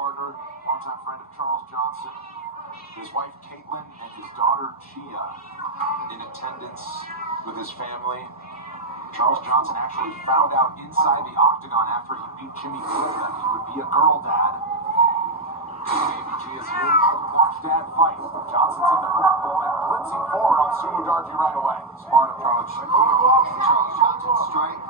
Carter, longtime friend of Charles Johnson, his wife Caitlin, and his daughter Gia in attendance with his family. Charles Johnson actually found out inside the octagon after he beat Jimmy Crute that he would be a girl dad. Baby Gia's here to watch dad fight. Johnson's in the purple and blitzing forward on Sumo Darji right away. Smart approach. Charles Johnson strike.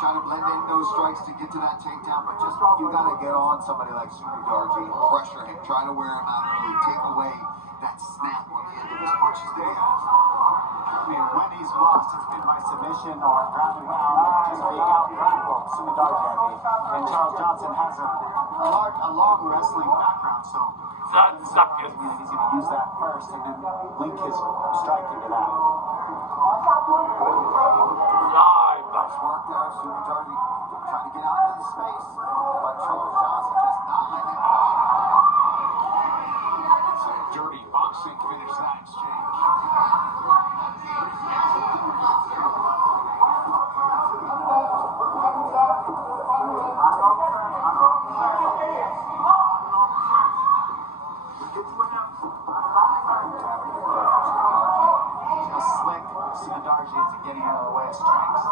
Try to blend in those strikes to get to that takedown, but just you got to get on somebody like Sumo Darji and pressure him. Try to wear him out early. Take away that snap on the end of his punches that he has. I mean, when he's lost, it's been by submission or ground and pound, just being out grappled. Sumo Darji, I mean. And Charles Johnson has a long wrestling background, so he's going to use that first and then link his strike into that. Nice work there, Sumo Darji trying to get out into the space, but Charles Johnson just not letting it go. Dirty boxing finished that exchange. How slick Sumo Darji is at getting out of the way of strikes.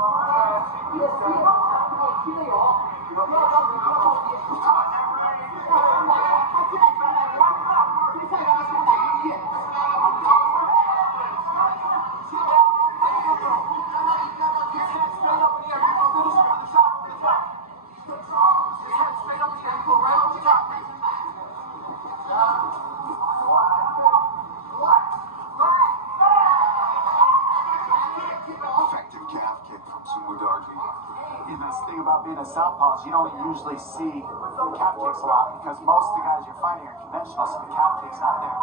Effective calf kick from Sumo Darji. The best thing about being a southpaw is you don't usually see calf kicks a lot because most of the guys you're fighting are conventional, so the calf kick's not there.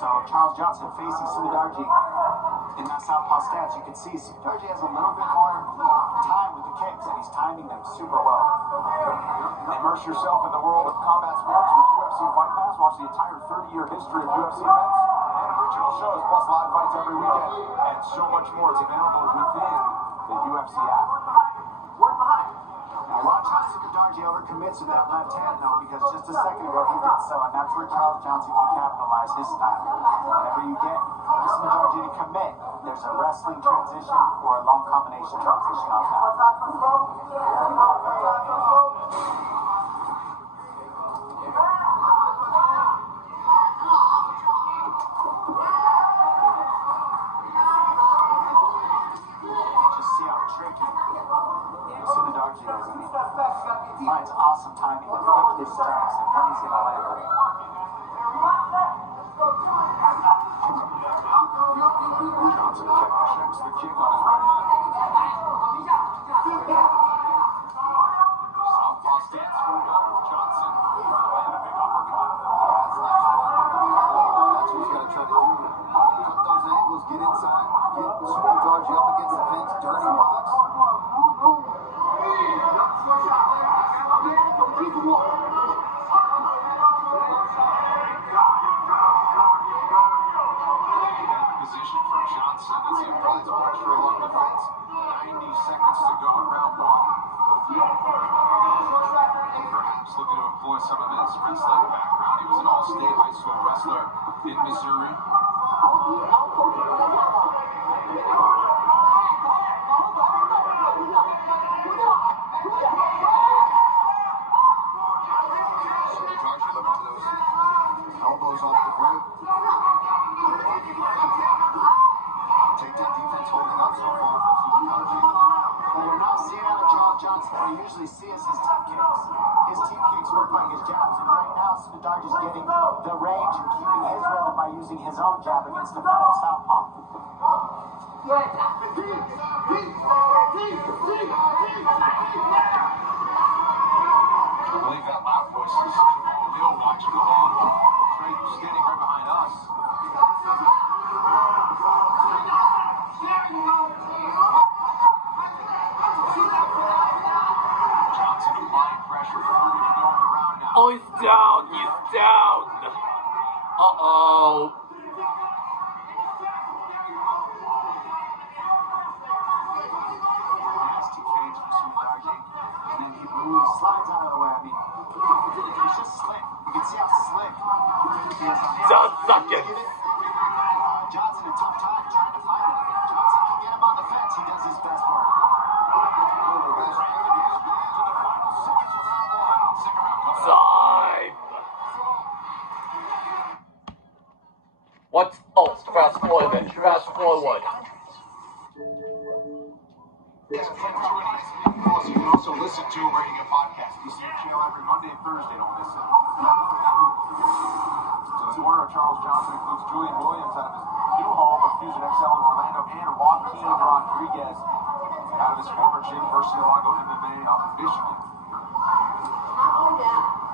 So Charles Johnson facing Sumo Darji in that southpaw stance, you can see Sumo Darji has a little bit more time with the kicks, and he's timing them super well. Immerse yourself in the world of combat sports with UFC Fight Pass. Watch the entire 30-year history of UFC events and original shows, plus live fights every weekend, and so much more. It's available within the UFC app. Now watch how Sumo Darji overcommits with that left hand, though, because just a second ago he did so, and that's where Charles Johnson can capitalize his style. Whenever you get Sumo Darji to commit, there's a wrestling transition or a long combination transition on that. Just see how tricky Sumo Darji is. I mean, he finds awesome timing to pick his strikes and when he's going to land them. Johnson checks the kick on his right hand. Southpaw stance for Johnson. And a big uppercut. That's nice work. That's what he's got to try to do. Cut those angles, get inside, get Sumo Darji up against the fence, dirty box. Position for Johnson as he applies pressure along the fence. 90 seconds to go in round one. Perhaps looking to employ some of his wrestling background. He was an all-state high school wrestler in Missouri. Sumo Darji looking for those elbows off the rope. Takedown defense holding up so far for Sumo Darji. What we're not seeing out of Charles Johnson, what we usually see is his team kicks. His team kicks work like his jabs, and right now Sumo Darji is getting the range and keeping his rhythm by using his own jab against the fellow southpaw. I believe that loud voice is Jamal Hill watching along. Trey standing right behind us. Johnson applying pressure, 30 to go in the round now. Oh, he's down. He's down. Uh-oh. Nasty fades from Sumo Darji, and then he moves, slides out of the way. I mean, he's just slick. You can see how slick he is. Just seconds. Johnson a tough time trying to find him. Johnson can get him on the fence. He does his best work. Time. What? Oh, fast forward. Fast forward. Yes, you can also listen to a radio podcast. You see Keo every Monday and Thursday. Don't miss it. So the order of Charles Johnson includes Julian Williams out of his new home with Fusion XL in Orlando and Joaquin Rodriguez out of his former gym, Murcielago MMA up in Michigan.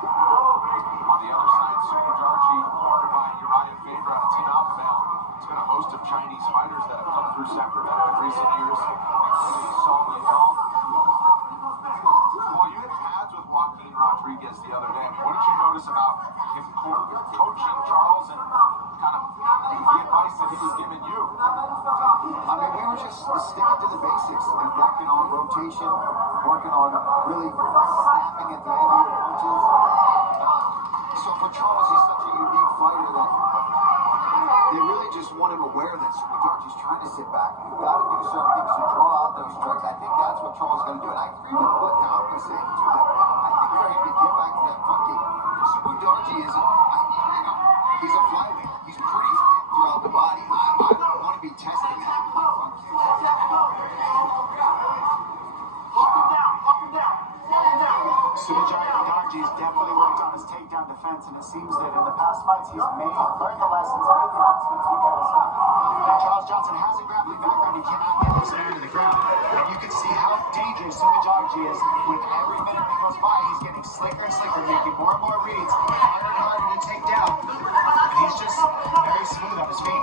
On the other side, Sumo Darji, cornered by Uriah Faber out of Team Alpha Male. It's been a host of Chinese fighters that have come through Sacramento in recent years. Song Yadong. Well, you had pads with Joaquin Rodriguez the other day. What did you notice about him coaching Charles and kind of the advice that he was giving you? I mean, we were just sticking to the basics and working on rotation, working on really snapping at the end of your punches. So for Charles, he's such a unique fighter that they really just want him aware that Darji's trying to sit back. You've got to do certain things to draw out those strikes. I think that's what Charles is going to do. And I agree with what Dom was saying, too, that I think for him to get back to that front game, Sumo Darji is he's a flyweight. He's pretty fit throughout the body. I don't want to be testing that with my front kick. Sumo Darji's definitely worked on his takedown defense, and it seems that in the past fights he's learned the lessons, made the adjustments because Charles Johnson has a grappling background. He cannot get his man to the ground. And you can see how dangerous Sumo Darji is. With every minute that goes by, he's getting slicker and slicker, making more and more reads, harder and harder to take down. And he's just very smooth on his feet.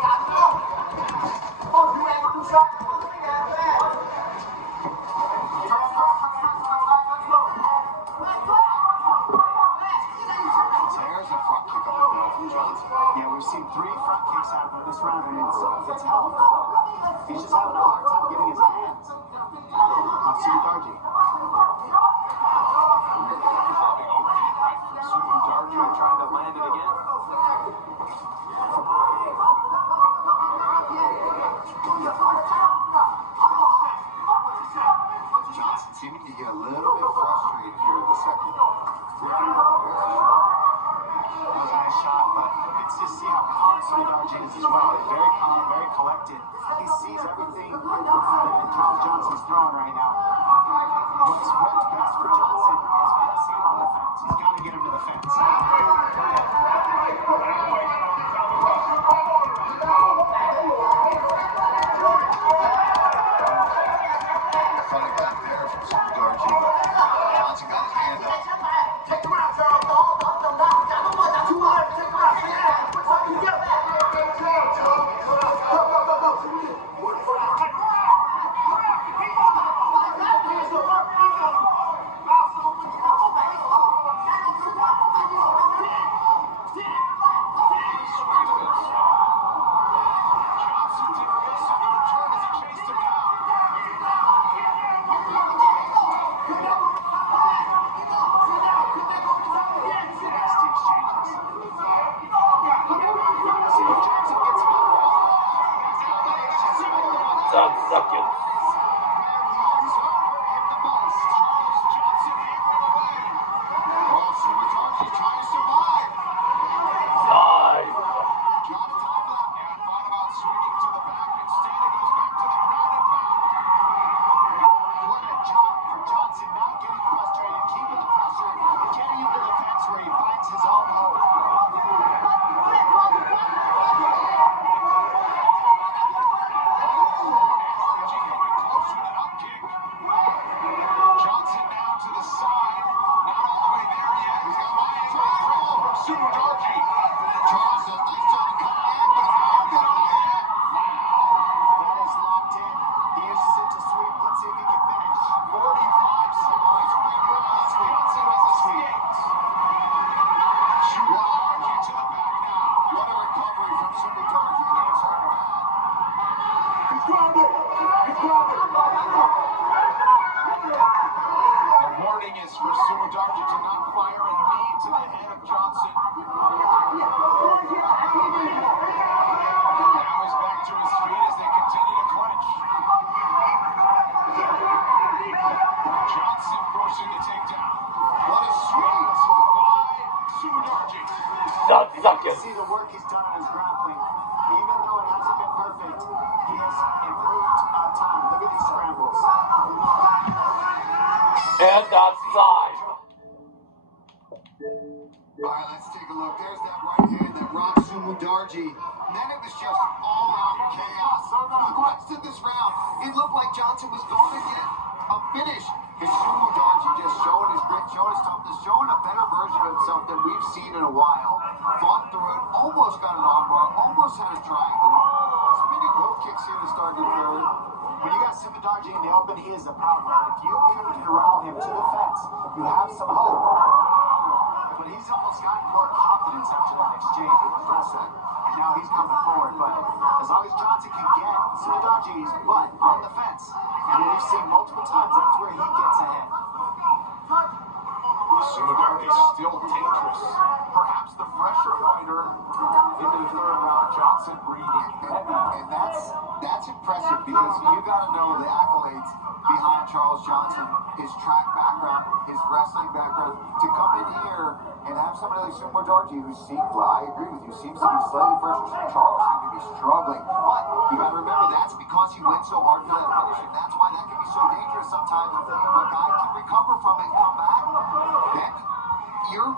Yeah, we've seen 3 front kicks happen this round, and it's helped. He's just having a hard time getting his hands on Sumo Darji. Overhand right from Sumo Darji, trying to land it again. Johnson seeming to get a little bit frustrated here in the second. That was a nice shot, but it's just see how calm Sumo Darji is as well. He's very calm, very collected. He sees everything that Charles Johnson's throwing right now. What's best for Johnson is pressing him on the fence. He's got to get him to the fence. Funny back there from Sumo Darji, but Johnson got his hand up. Take him out, Charles. Too much. Take him out. seconds. See the work he's done on his grappling. Even though it hasn't been perfect, he has improved at time. Look at these scrambles. And that's 5. All right, let's take a look. There's that right hand that rocked Sumudaerji. Then it was just all-out chaos. For the rest of this round, it looked like Johnson was going to get a finish. And Sumudaerji just showing his grit, showing his toughness, showing a better version of himself than we've seen in a while. Fought through it, almost got an armbar, almost had a triangle. Spinning hook kicks here to start the third. When you got Sumudaerji in the open, he is a problem. If you can corral him to the fence, you have some hope. But he's almost gotten more confidence after that exchange with his wrestler. And now he's coming forward. But as long as Johnson can get Sumudaerji's butt on the fence, and we've seen multiple times that's where he gets ahead. Sumudaerji still dangerous. Perhaps the fresher fighter into the third round. Johnson breathing heavy. And that's impressive because you got to know the accolades behind Charles Johnson, his track background, his wrestling background. To come in here and have somebody like Sumudaerji who seems, well, I agree with you, seems to be slightly fresher. Charles seems to be struggling. But you got to remember that's because he went so hard for that finish, and that's why that can be so dangerous sometimes. If a guy can recover from it and come back, then you're,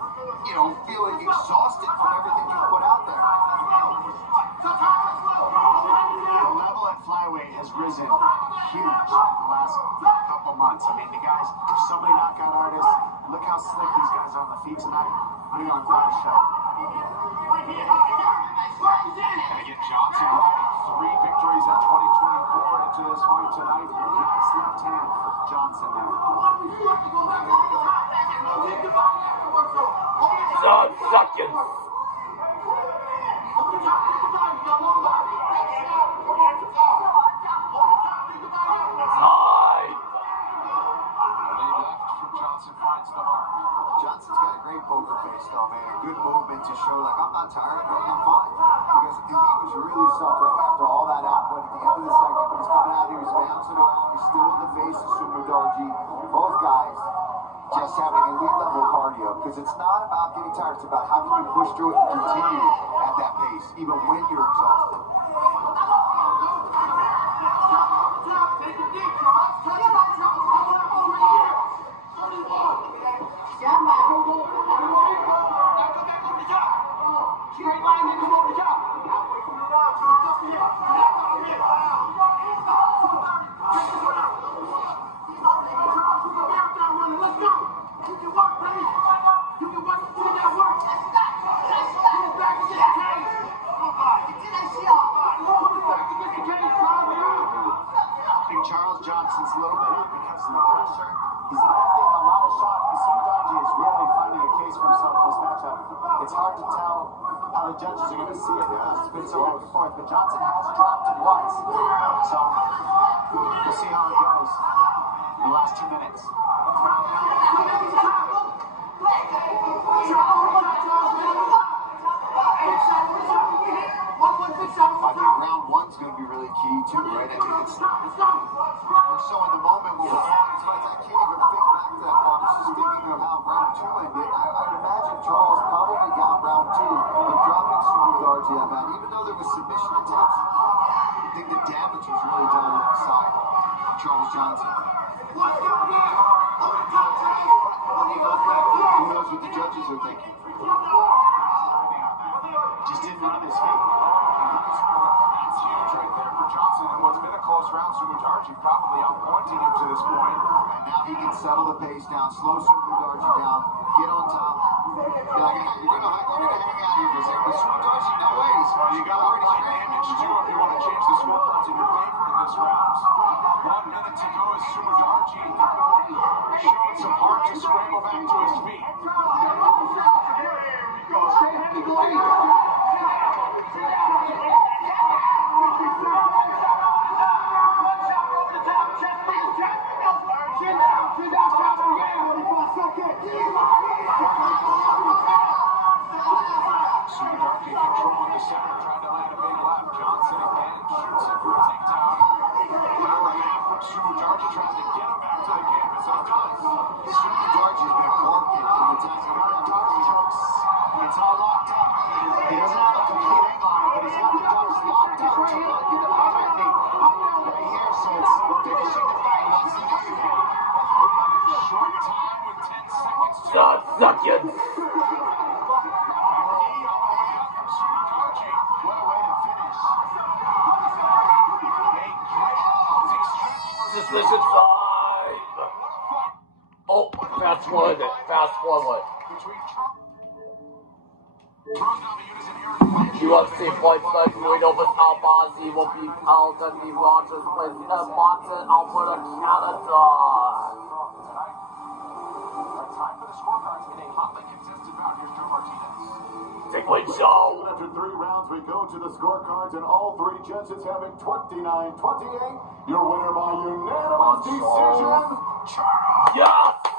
feeling exhausted from everything you put out there. The level at flyweight has risen huge in the last couple months. I mean, the guys, there's so many knockout artists. Look how slick these guys are on the feet tonight. Putting on quite a show. And again, Johnson riding 3 victories in 2024 into this fight tonight. Nice left hand for Johnson there. 7 seconds. 9. Left from Johnson finds the mark. Johnson's got a great poker face, though, man. Good movement to show, like, I'm not tired, I'm fine. Because he was really suffering after all that output at the end of the second. When he's coming out here, he's bouncing around. He's still in the face of Sumudaerji. Both guys just having elite level cardio. Because it's not about getting tired. It's about how can you push through it and continue at that pace, even when you're exhausted. Charles Johnson's a little bit up because of the pressure. He's landing a lot of shots, but Sumudaerji is really finding a case for himself in this matchup. It's hard to tell how the judges are going to see it because it's been so back and forth, but Johnson has dropped him once. So we'll see how it goes in the last 2 minutes. I think round one's going to be really key, too, right? I mean, we're so in the moment when we're following these fights, I can't even think back to that part. It's just thinking of how round 2 ended. I'd imagine Charles probably got round 2 with dropping Sumudaerji that bad. Even though there was submission attempts, I think the damage was really done alongside Charles Johnson. Who knows what the judges are thinking? Just didn't run his feet. That's huge right there for Johnson. And what's been a close round, Sumudaerji probably outpointing him to this point. And now he can settle the pace down, slow Sumudaerji down, get on top. You're gonna hang out here for a second, but Sumudaerji, no ways. Well, you got to apply damage too if you want to change the scorecards in your favor in this round. 1 minute to go as Sumudaerji showing some heart to scramble back to his feet. Sumudaerji controlling the center, trying to land a big left. Johnson again shoots it for a takedown. Power half from Sumudaerji, tries to get him back to the canvas. And does. Sumudaerji's been working in the tackle. It's all locked up. decision time. Oh, fast forward. Fast forward. UFC fight starts Guido vs. Albazi will be held at the Rogers Place in Edmonton, Alberta, Canada. Time for the scorecards in a hotly contested bout. Here's Joe Martinez. Take away Joe. After 3 rounds, we go to the scorecards, and all 3 judges having 29-28. Your winner by unanimous decision, Charles. Yes!